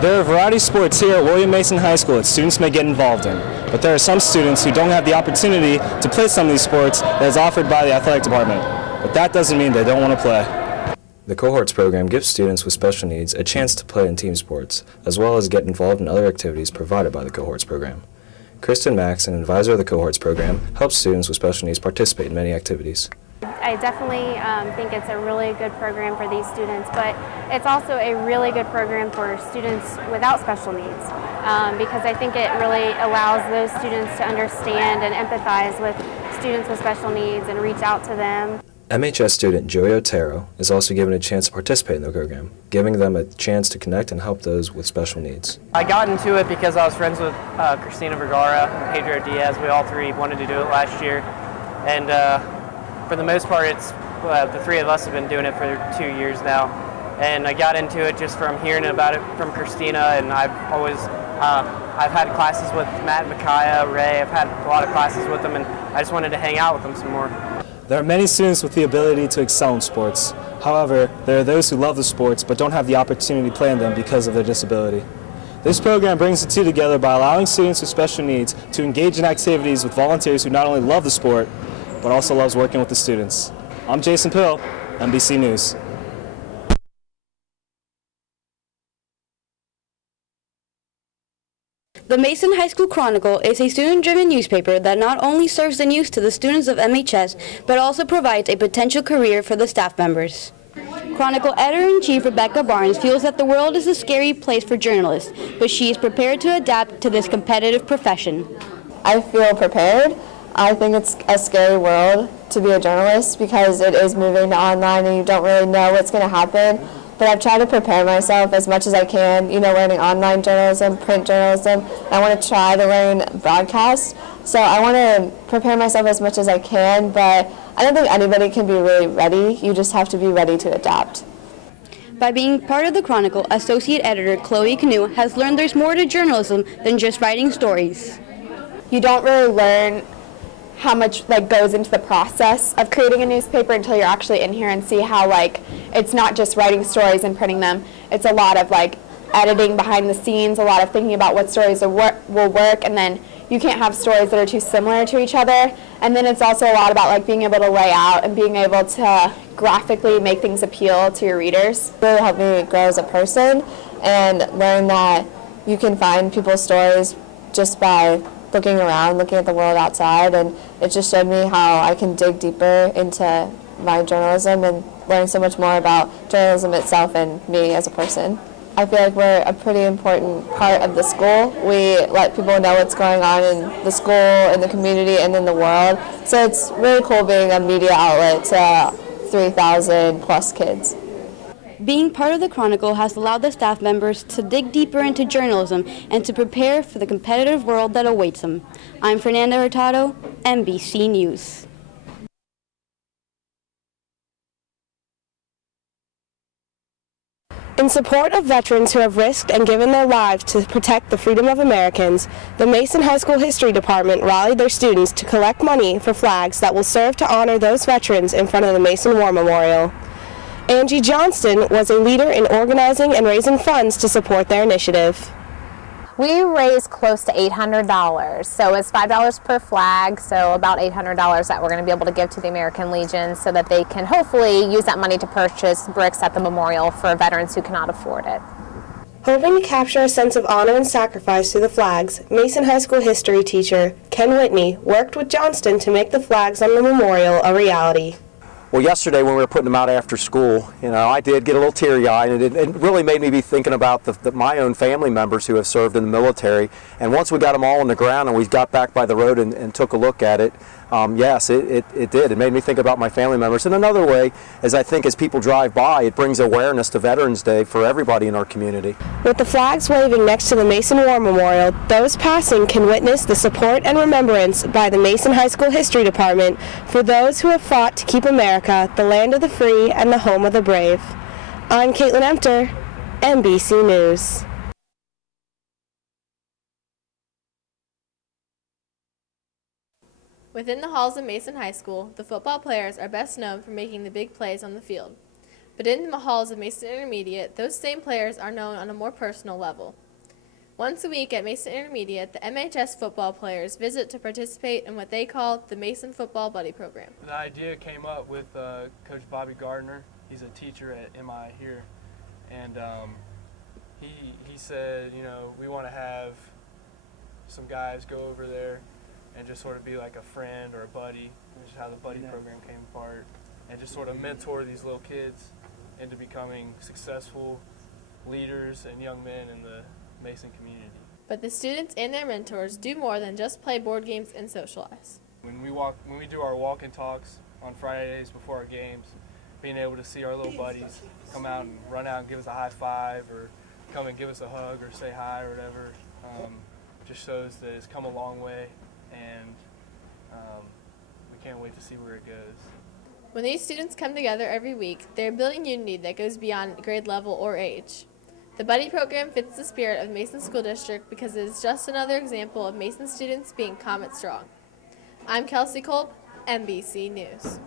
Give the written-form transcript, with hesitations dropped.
There are a variety of sports here at William Mason High School that students may get involved in, but there are some students who don't have the opportunity to play some of these sports that is offered by the athletic department. But that doesn't mean they don't want to play. The cohorts program gives students with special needs a chance to play in team sports, as well as get involved in other activities provided by the cohorts program. Kristen Max, an advisor of the cohorts program, helps students with special needs participate in many activities. I definitely think it's a really good program for these students, but it's also a really good program for students without special needs because I think it really allows those students to understand and empathize with students with special needs and reach out to them. MHS student Joey Otero is also given a chance to participate in the program, giving them a chance to connect and help those with special needs. I got into it because I was friends with Christina Vergara and Pedro Diaz. We all three wanted to do it last year, and for the most part, it's the three of us have been doing it for 2 years now, and I got into it just from hearing about it from Christina, and I've had classes with Matt, Micaiah, Ray. I've had a lot of classes with them, and I just wanted to hang out with them some more. There are many students with the ability to excel in sports. However, there are those who love the sports but don't have the opportunity to play in them because of their disability. This program brings the two together by allowing students with special needs to engage in activities with volunteers who not only love the sport, but also loves working with the students. I'm Jason Pill, NBC News. The Mason High School Chronicle is a student-driven newspaper that not only serves the news to the students of MHS, but also provides a potential career for the staff members. Chronicle Editor-in-Chief Rebecca Barnes feels that the world is a scary place for journalists, but she is prepared to adapt to this competitive profession. I feel prepared. I think it's a scary world to be a journalist because it is moving to online and you don't really know what's going to happen. But I've tried to prepare myself as much as I can, learning online journalism, print journalism. I want to try to learn broadcast. So I want to prepare myself as much as I can, but I don't think anybody can be really ready. You just have to be ready to adapt. By being part of the Chronicle, Associate Editor Chloe Canoe has learned there's more to journalism than just writing stories. You don't really learn how much goes into the process of creating a newspaper until you're actually in here and see how it's not just writing stories and printing them. It's a lot of editing behind the scenes, a lot of thinking about what stories will work, and then you can't have stories that are too similar to each other. And then it's also a lot about being able to lay out and being able to graphically make things appeal to your readers. It really helped me grow as a person and learn that you can find people's stories just by looking around, looking at the world outside, and it just showed me how I can dig deeper into my journalism and learn so much more about journalism itself and me as a person. I feel like we're a pretty important part of the school. We let people know what's going on in the school, in the community, and in the world. So it's really cool being a media outlet to 3,000 plus kids. Being part of the Chronicle has allowed the staff members to dig deeper into journalism and to prepare for the competitive world that awaits them. I'm Fernanda Hurtado, NBC News. In support of veterans who have risked and given their lives to protect the freedom of Americans, the Mason High School History Department rallied their students to collect money for flags that will serve to honor those veterans in front of the Mason War Memorial. Angie Johnston was a leader in organizing and raising funds to support their initiative. We raised close to $800, so it's $5 per flag, so about $800 that we're going to be able to give to the American Legion so that they can hopefully use that money to purchase bricks at the memorial for veterans who cannot afford it. Hoping to capture a sense of honor and sacrifice through the flags, Mason High School history teacher Ken Whitney worked with Johnston to make the flags on the memorial a reality. Well, yesterday when we were putting them out after school, I did get a little teary-eyed, and it really made me be thinking about my own family members who have served in the military. And once we got them all on the ground and we got back by the road and took a look at it, yes, it did. It made me think about my family members. And another way is I think as people drive by, it brings awareness to Veterans Day for everybody in our community. With the flags waving next to the Mason War Memorial, those passing can witness the support and remembrance by the Mason High School History Department for those who have fought to keep America the land of the free and the home of the brave. I'm Caitlin Emter, NBC News. Within the halls of Mason High School, the football players are best known for making the big plays on the field. but in the halls of Mason Intermediate, those same players are known on a more personal level. Once a week at Mason Intermediate, the MHS football players visit to participate in what they call the Mason Football Buddy Program. The idea came up with Coach Bobby Gardner. He's a teacher at MI here, and he said, you know, we want to have some guys go over there and just sort of be like a friend or a buddy, which is how the buddy program came apart, and just sort of mentor these little kids into becoming successful leaders and young men in the Mason community. But the students and their mentors do more than just play board games and socialize. When we do our walk and talks on Fridays before our games, being able to see our little buddies come out and run out and give us a high five or come and give us a hug or say hi or whatever, just shows that it's come a long way, and we can't wait to see where it goes. When these students come together every week, they're building unity that goes beyond grade level or age. The Buddy Program fits the spirit of Mason School District because it is just another example of Mason students being Comet strong. I'm Kelsey Kolb, NBC News.